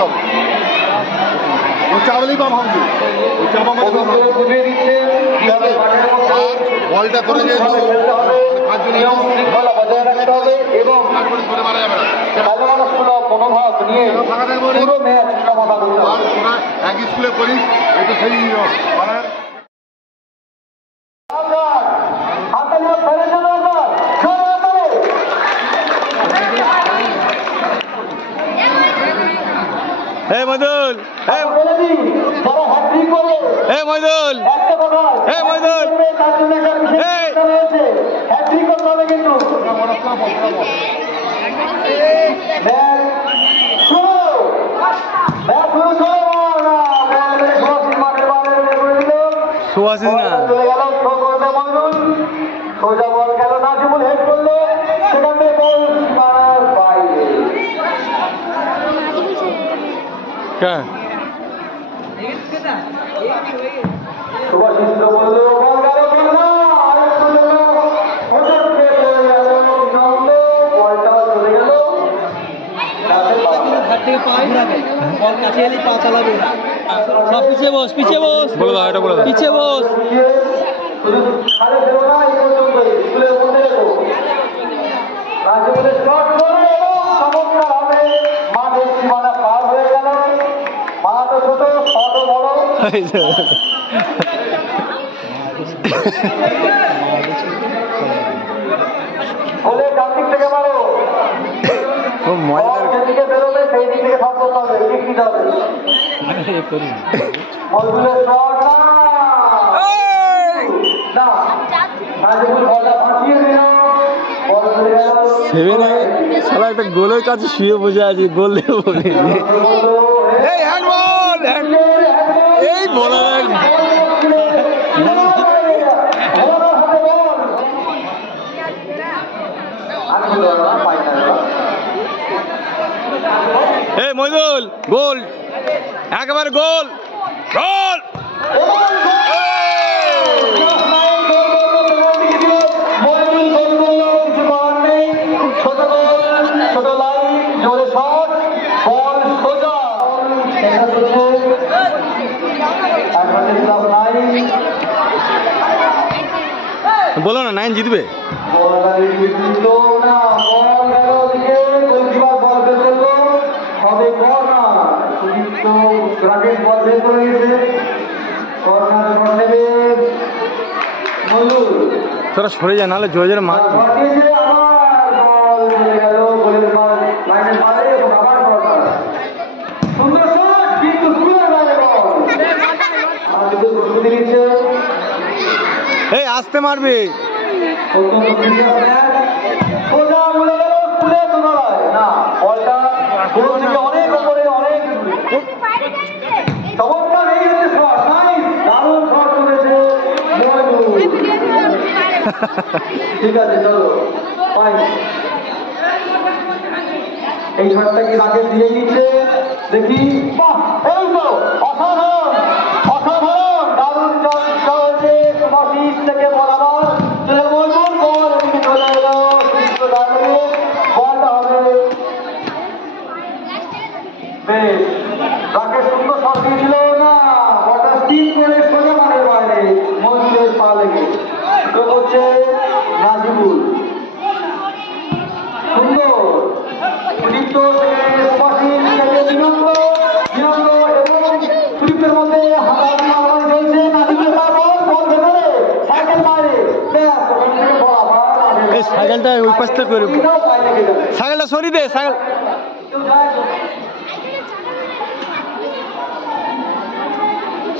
একদম ও চাবলেই বা ভাঙবে ওই চাপা মানে বলটা ধরে যেহেতু ধরে মারা যাবে না এক স্কুলে পড়িস এটা সেই পাড়ার Hey Moidul! Hey Moidul! Hey Moidul! Hey! সুহাসিস না সোজা বল গেল নাজিবুল হেড করলো সেখানে বল সীমানার বাইরে হ্যাঁ সুভাষিস বললো বল গেল না আরেকটু জন্য হঠাৎ করে চলে গেল বলটা চলে গেল হাত থেকে পা ঘুরাবে বল কাছে এলে পা চালাবে সব পিছিয়ে বস বলে দাও এটা বলে দাও পিছিয়ে বস খালে দেবো না এই পর্যন্ত স্কুলের মধ্যে রেখো রাজবুলের শট করে এবং চমৎকার হবে মাঠের সীমানা পার হয়ে গেল মাঠও ছোট শটও বড় গোলে ডান দিক থেকে মারো যেদিকে বেরোবে সেই দিক থেকে শট করতে হবে ঠিক নিতে হবে বলগুলোর শট না সেভেনে সালা একটা গোলের কাছে শুয়ে বসে আছে গোল দেবো বলে এই হ্যান্ডবল এই বলার এই মইদুল গোল একেবারে গোল গোল बोलो ना 9 जीतबे তোরা সরে যা নাহলে জোরে জোরে মার এই আসতে মারবে ঠিক আছে চলো এই শটটা কি রাকেশ দিয়ে দিচ্ছে দেখি এই তো অসাধারণ অসাধারণ দারুণ হয়েছে সুভাষিস থেকে বরাবর চলে বলবুন বল চলে এলো বলটা হবে বেশ রাকেশ সুন্দর শট দিয়েছিল না বলটা স্টিল করে সোজা মাঠের বাইরে মজুরের পা লেগে হচ্ছে নাজিবুল সুন্দর সুদীপ্ত সুভাষিস থেকে বিনন্দ এবং সুদীপ্তের মধ্যে হাতাহাতি চলছে নাজিবুলের বল ভেতরে সাইকেল বাইরে এই সাইকেলটা ওই পাশ থেকে করে সাইকেলটা সরিয়ে দে সাইকেল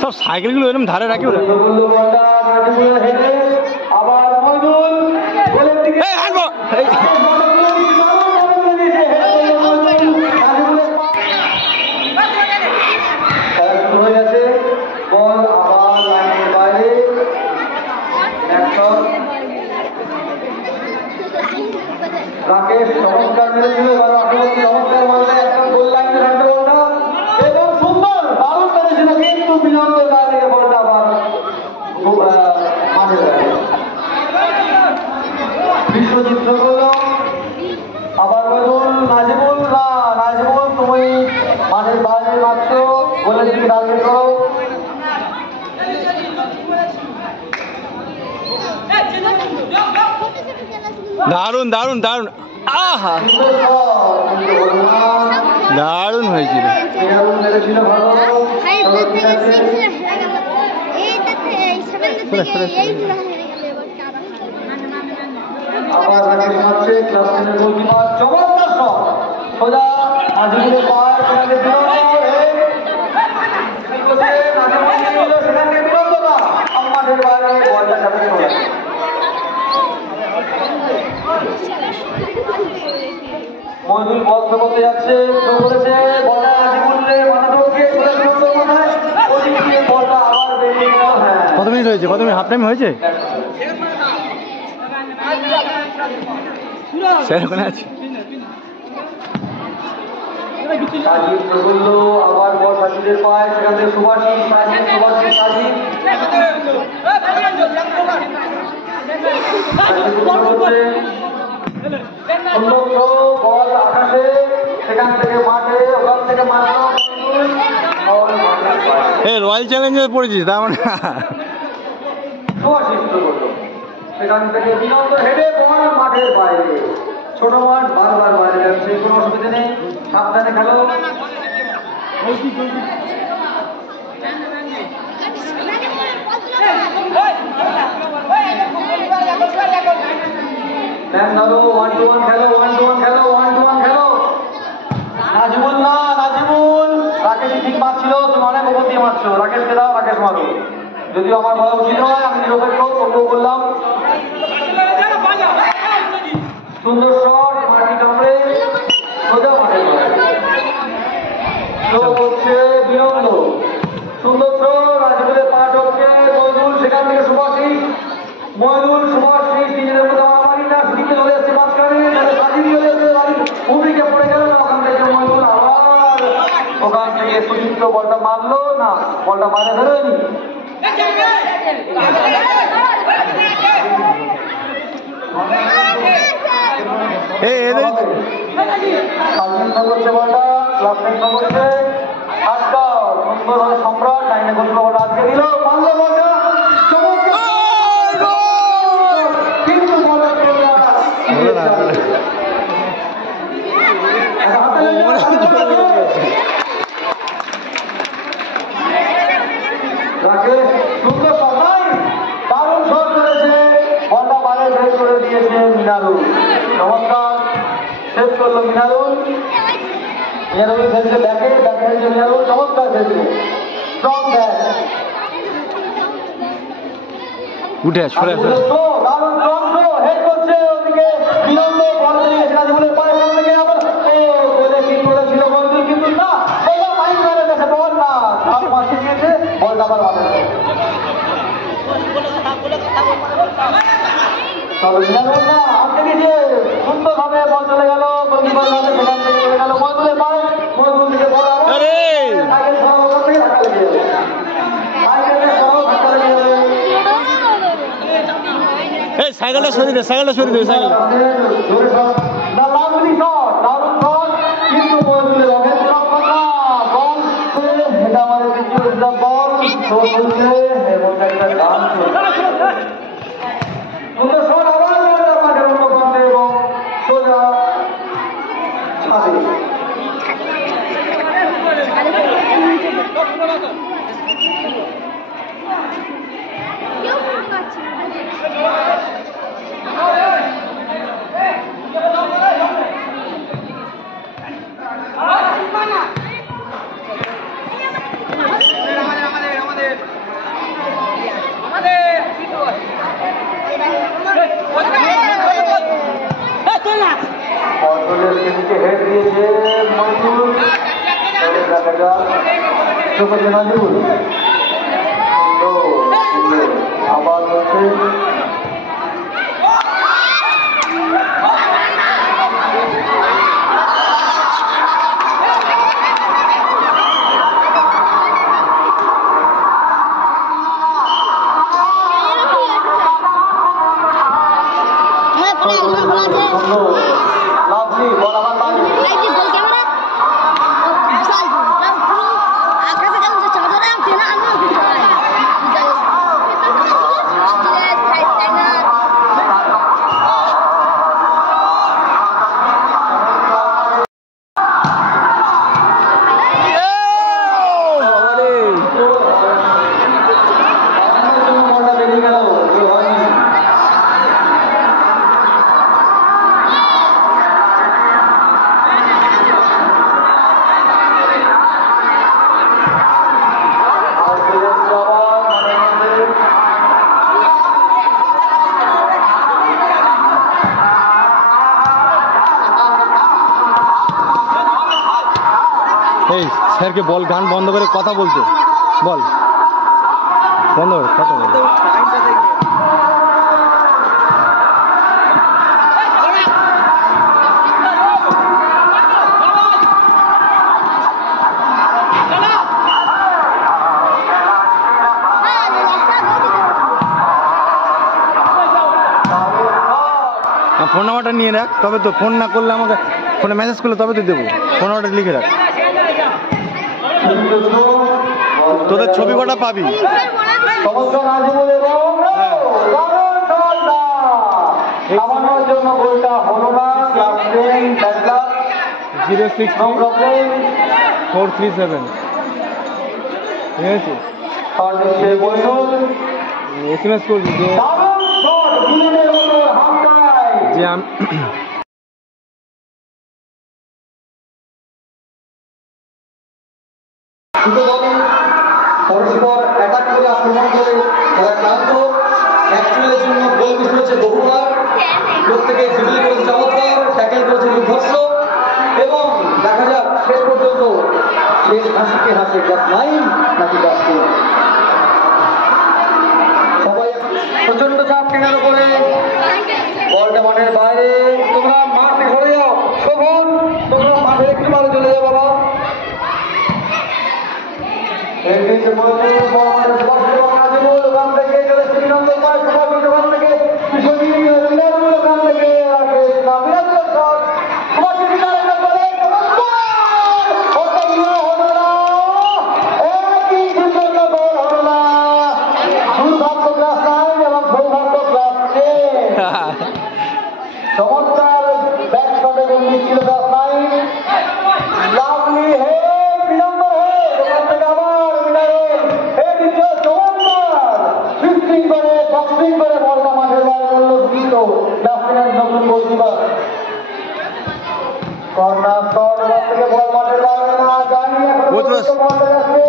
সব সাইকেলগুলো এরকম ধারে রাখি ওরা আবার মইদুল গোলের দিকে এই হাঁটবো হয়ে গেছে বল আবার লাইনের বাইরে রাকেশ চমৎকার মেরেছিল এবার চমৎকার বলতে একটা গোল লাইনে থাকতে বলটা এবং সুন্দর দারুণ মেরেছিল কিন্তু বিনন্দের বাইরে বলটা আবার মাঠে গোলের দিকে টার্গেট করো। দারুণ দারুণ দারুণ, আহা দারুণ হয়েছিল। আবার রাকেশ মারছে, ক্লাস 10 এর গোলকিপার চমৎকার শট, সোজা আজিমুলের পার, সেখানে বিরন্দ, সেখানে বিরন্দতা মাঠের বাইরে, বলটা সাথে চলে আসে। মহিদুল বল থ্রো করতে যাচ্ছে, থ্রো করেছে, বলটা আজিমুলে মাথা ঢোকে, চলে বিরন্দ মাথায়, ওদিক দিয়ে বলটা আবার বেরিয়ে গেল। হ্যাঁ, কত মিনিট হয়েছে, কত মিনিট, হাফ টাইম হয়েছে? স্যার ওখানে আছে। সাজিদ প্রফুল্ল, আবার বল সাজিদের পায়, সেখান থেকে সুভাষী, সাজিদ, সুভাষী, সাজিদ। সুন্দর থ্রো, বল আকাশে, সেখান থেকে মাঠে, ওখান থেকে মারলো এ রয়্যাল চ্যালেঞ্জে পড়েছিস তার মানে? সুভাষী থ্রো করলো, সেখান থেকে বিনন্দ হেডে বল মাঠের বাইরে, ছোট মাঠ, বারবার বাইরে যাচ্ছে, কোনো অসুবিধা নেই, সাবধানে খেলো। ম্যাম ধরো, 1-2-1 খেলো, 1-2-1 খেলো, 1-2-1 খেলো। নাজিমুল না, নাজিমুল, রাকেশই ঠিক মারছিল, তুমি অনেক ওপর দিয়ে মারছো, রাকেশকে দাও, রাকেশ মারো। যদিও আমার বলা উচিত নয়, আমি নিরপেক্ষ, তবুও বললাম। সুন্দর শট, মাটি কামড়ে সোজা মাঠে থ্রো করছে বিনন্দ, সুন্দর থ্রো, রাজিবুলের পা টপকে মহিদুল, সেখান থেকে সুভাষী, মহিদুল, সুভাষী, তিনজনের মধ্যে মারামারি না, ফিরিতে চলে যাচ্ছে মাঝখানে, রাজিব চলে যাচ্ছে, ভূমিকে পড়ে গেল, ওখান থেকে মহিদুল আবার ওখান থেকে সুচিত্র বলটা মারলো না, বলটা বাইরে ধরেনি। করছে বলটা, ক্লাস 10 করছে, আটকাও, সুন্দর হয় সম্রাট, লাইনে গোল বলটা আটকে দিল, মারলো বলটা, কিন্তু বলটা রাকেশ, সুন্দর সবাই দারুণ শট করেছে, বলটা বাইরে বের করে দিয়েছে মিনারুল, চমৎকার শেষ করলো মিনারুল। মিনারুল খেলছে ব্যাকে, ব্যাক খেলছে মিনারুল, চমৎকার খেলছে, স্ট্রং ব্যাক, উঠে সরে আসো। দারুণ স্ট্রং থ্রো, হেড করছে ওদিকে বিনন্দ, বল দিয়েছে নাজিমুলের পায়ে, বল থেকে আবার ও গোলে কিক করেছিল মঞ্জুর, কিন্তু না, বলটা মাইকের কাছে, বল না, হাত মারতে গিয়েছে, বলটা আবার মাঠে। তবে মিনারুল না, আটকে দিয়েছে, সুন্দরভাবে বল চলে গেল, গোলকিপার হাতে, সেখান থেকে চলে গেল মহিদুলের পায়ে, মহিদুল থেকে বল সাইকেল সরাও, ওখান থেকে ধাক্কা লেগে যাবে, সাইকেলকে সরাও, ধাক্কা লেগে যাবে। এই সাইকেলটা সরিয়ে দে, সাইকেলটা সরিয়ে দে, সাইকেল। না, লাভলি শট, দারুণ শট, কিন্তু মহিদুলের অভেদ্য রক্ষণ না, বল এটা আমাদের দ্বিতীয় বল, চলছে এবং একটা গান চলছে। সুন্দর শট, আবার বলটা মাঠের অন্য প্রান্তে এবং সোজা ছাদে। হেড দিয়েছে মহিদুল, দেখা যাক নাজিবুল, আবার হচ্ছে লাভলি, বল আবার বাইরে, এই স্যারকে বল গান বন্ধ করে কথা বলতে বল, বন্ধ করে কথা বল। ফোন নাম্বারটা নিয়ে রাখ, তবে তো ফোন না করলে আমাকে ফোনে মেসেজ করলে তবে তো দেবো। ফোন নাম্বারটা লিখে রাখ, তোদের ছবি কটা পাবি। আমার জন্য গোলটা হলো না। 0634337 ঠিক আছে, SMS করবি যে আমি পরস্পর অ্যাটাক করে আক্রমণ করে তারা ক্লান্ত। অ্যাকচুয়ালের জন্য গোল মিস হয়েছে বহুবার, প্রত্যেকে ড্রিবল করেছে চমৎকার, ট্যাকেল করেছে দুর্ধর্ষ, এবং দেখা যাক শেষ পর্যন্ত শেষ হাসিকে হাসে ক্লাস 9 নাকি ক্লাস 10। সবাই প্রচন্ড চাপ কেনার উপরে, বলটা মাঠের বাইরে, তোমরা মাঠে ঘরে যাও। শোভন, তোমরা মাঠে একটু বাইরে চলে যাও বাবা। ওখান থেকে চলে শ্রীনন্দন পায়, সুভাষ ওখান থেকে ওখান থেকে রাকেশ নামিরাজের শট, সুভাষ হলো না, একই সুন্দর গোল হলো না। দুর্ভাগ্য ক্লাস 9 এবং সৌভাগ্য ক্লাস 10। চমৎকার ব্যাক শটে গোল ছিল ক্লাস 9। লাভলি হে বিনম্র হে, ওখান থেকে আবার মিনারেল হে দিচ্ছে চমৎকার ফিফটিং করে বক্সিং করে বলটা মাঠের বাইরে করলো দ্রুত লেফটেন্যান্ট নতুন গোলকিপার। কর্নার শট, ওখান থেকে বল মাঠের বাইরে না যায়নি, এখন বলটা যাচ্ছে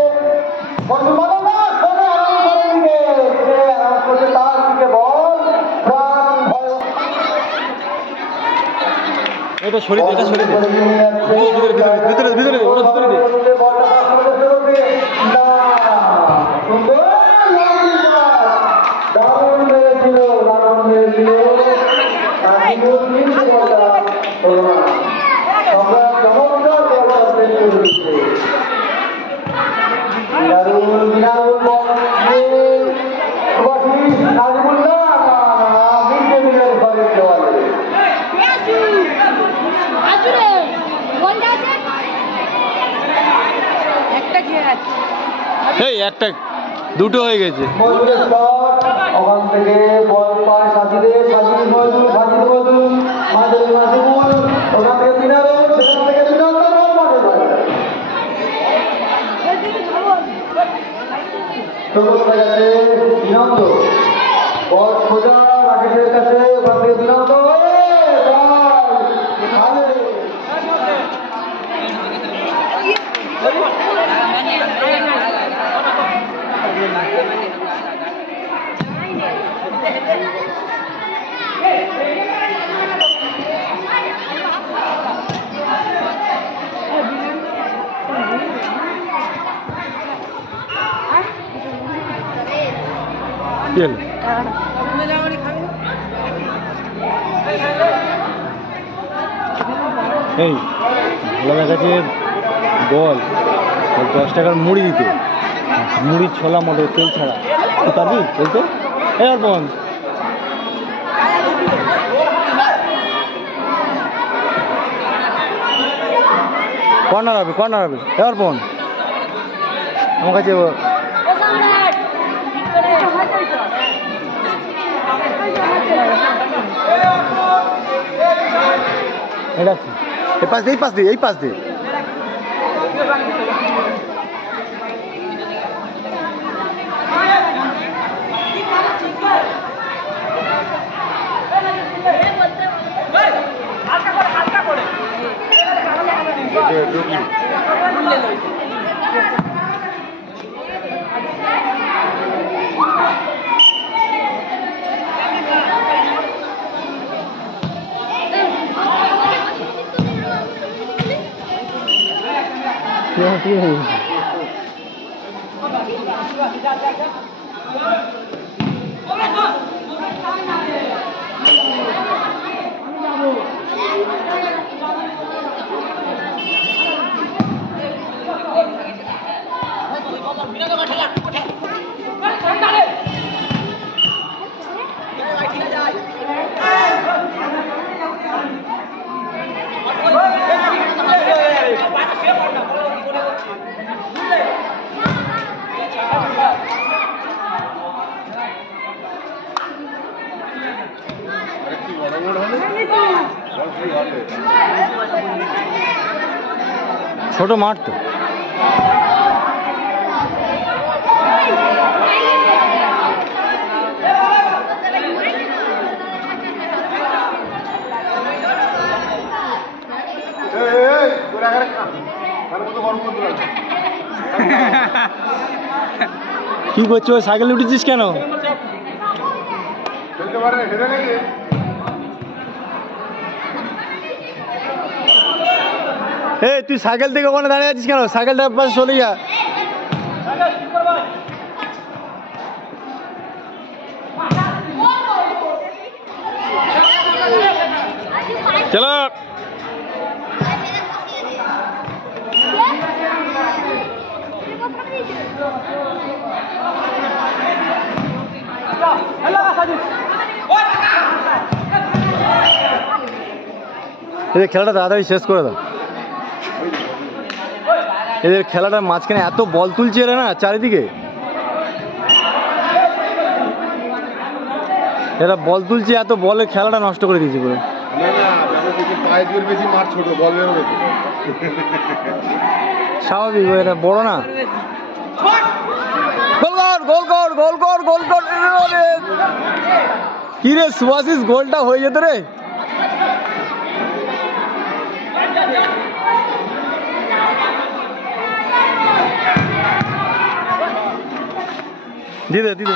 বন্ধু মানবা শটে আরাম করে দিকে, সে আরাম করছে তার দিকে বল প্রাণ ভয়। এটা সরিয়ে দে, এটা সরিয়ে দে, ভিতরে ভিতরে ওটা ভিতরে দে। দারুণ মেরেছিল, দারুণ মেরেছিল, এই একটা দুটো হয়ে গেছে। ওখান থেকে বল পায় সাজিদে, সাজিদ মজুর, সাজিদ মজুর, মাঝে মাসিমুল, ওখান থেকে মিনারুল, সেখান থেকে বিনন্দ বল মাঠে বাইরে। চলে গেছে বিনন্দ, বল সোজা রাকেশের কাছে, ওখান থেকে বিনন্দ এই ওনার কাছে বল 10 টাকার মুড়ি দিতে, মুড়ি ছোলা মটর তেল ছাড়া, তুই পারবি বলতো? এই অর্পণ, কর্নার হবে, কর্নার হবে। এই অর্পণ, আমার কাছে এটা এই পাশ দিয়ে, এই পাশ দিয়ে, এই পাশ দিয়ে। ছোট মাঠ তো। কি করছো? সাইকেলে উঠেছিস কেন? এই তুই সাইকেল থেকে ওখানে দাঁড়িয়ে আছিস কেন? সাইকেলটার পাশে চলে যা। চলো এদের খেলাটা তাড়াতাড়ি শেষ করে দাও। এদের খেলাটার মাঝখানে এত বল তুলছে এরা না চারিদিকে, এরা বল তুলছে এত, বলের খেলাটা নষ্ট করে দিয়েছে পুরো। স্বাভাবিক, এটা বড় না। গোল কর, গোল কর, গোল কর, গোল কর। কি রে সুভাশিস, গোলটা হয়ে যেত রে। দিদে দিদে,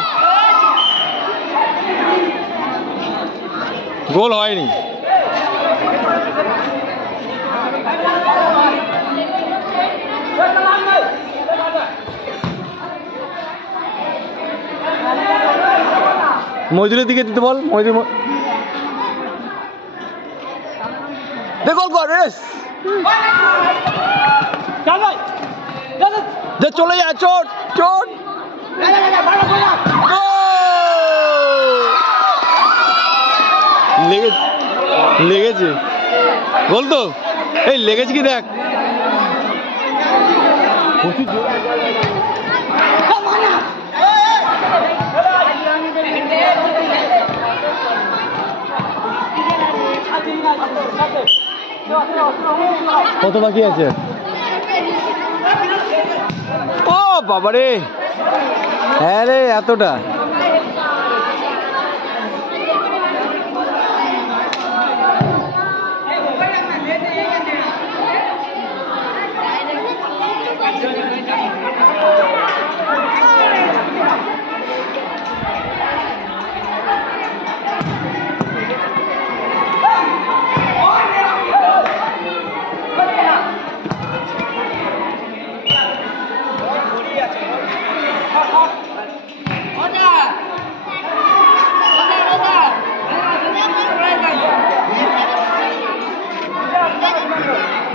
গোল হয়নি। মজুরের দিকে দিতে বল, মজুর গোল কর রেস, চলে যা, চোট চোট। লেগেছে গোল তো, এই লেগেছে কি দেখ। কত বাকি আছে? ও বাবারে, হ্যাঁ রে এতটা।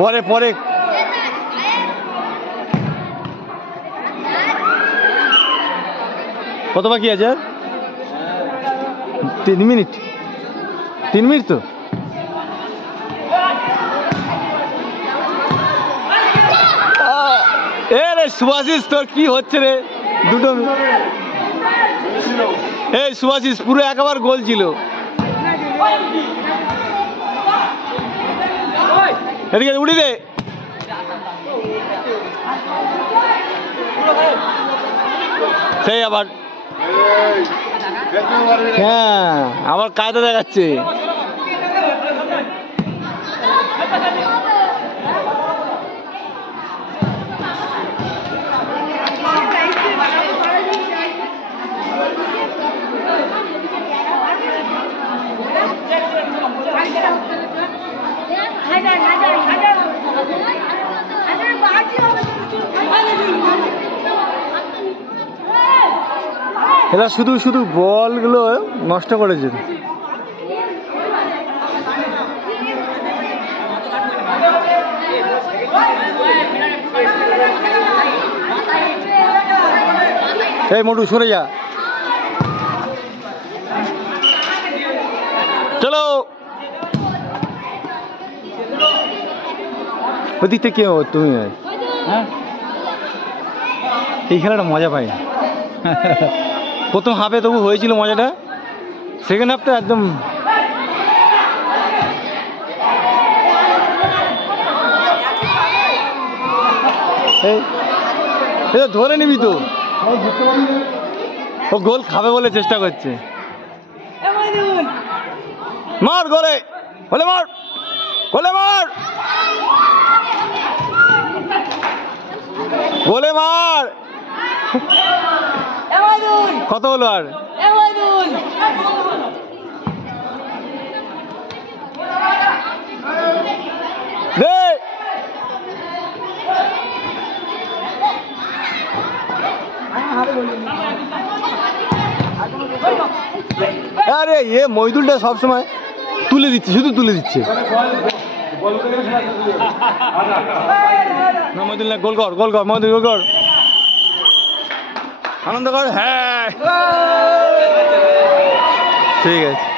পরে পরে কত বাকি আছে? 3 মিনিট, 3 মিনিট তো। এ রে সুভাশিস, তোর কি হচ্ছে রে? দুটো এই সুভাশিস পুরো একেবারে গোল ছিল। এদিকে উড়ি দে। সেই আবার, হ্যাঁ আবার কায়দা দেখাচ্ছে। এরা শুধু শুধু বলগুলো নষ্ট করেছে। এই মোটু সরে যা, চলো ওদিকটা কে তুমি? হ্যাঁ, এই খেলাটা মজা পাই না। প্রথম হাফে তবু হয়েছিল মজাটা, সেকেন্ড হাফটা একদম ধরে নিবি তো। ও গোল খাবে বলে চেষ্টা করছে। মার গোলে, গোলে মার, গোলে মার, গোলে মার। কত হলো আর? আরে এ মইদুলটা সবসময় তুলে দিচ্ছে, শুধু তুলে দিচ্ছে। না মইদুল না, গোল কর, গোল কর মইদুল, গোল কর, আনন্দ কর। হ্যাঁ ঠিক আছে।